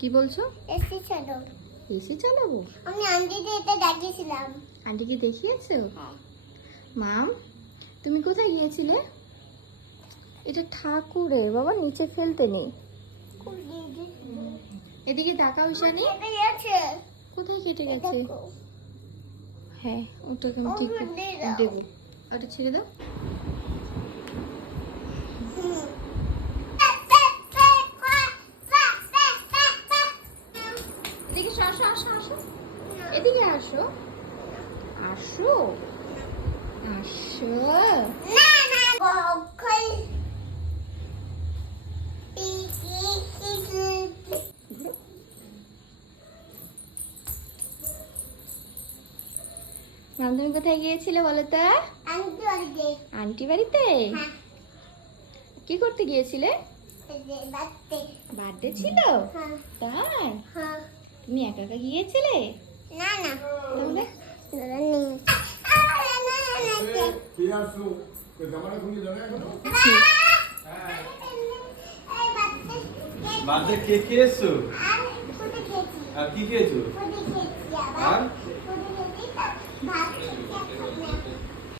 কি বলছো? এসি চলো এসি চালাবো? আমি আন্টিকে এটা ডাকিয়েছিলাম আন্টিকে দেখিয়েছো? হ্যাঁ। মাম তুমি কোথায় গিয়েছিলে? এটা ঠাকুরের বাবা নিচে ফেলতে নেই। এদিকে তাকাও শানি কোথায় কেটে গেছে? হ্যাঁ ওটাকে আমি ঠিক দেবো। ওটা ছেড়ে দাও হুম। এদিকে আসো আসো আসো। এদিকে আসো। আসো? আসো। তুমি কোথায় গিয়েছিলে বলো তো? আন্টি বাড়িতে। হ্যাঁ। কি করতে গিয়েছিলে? বার্থডে ছিল? হ্যাঁ। তাই? হ্যাঁ। তুমি একা একা গিয়েছিলে? না না। তাহলে? দাদা নেই। আরে কে এসছো আর খেয়েছি? আর?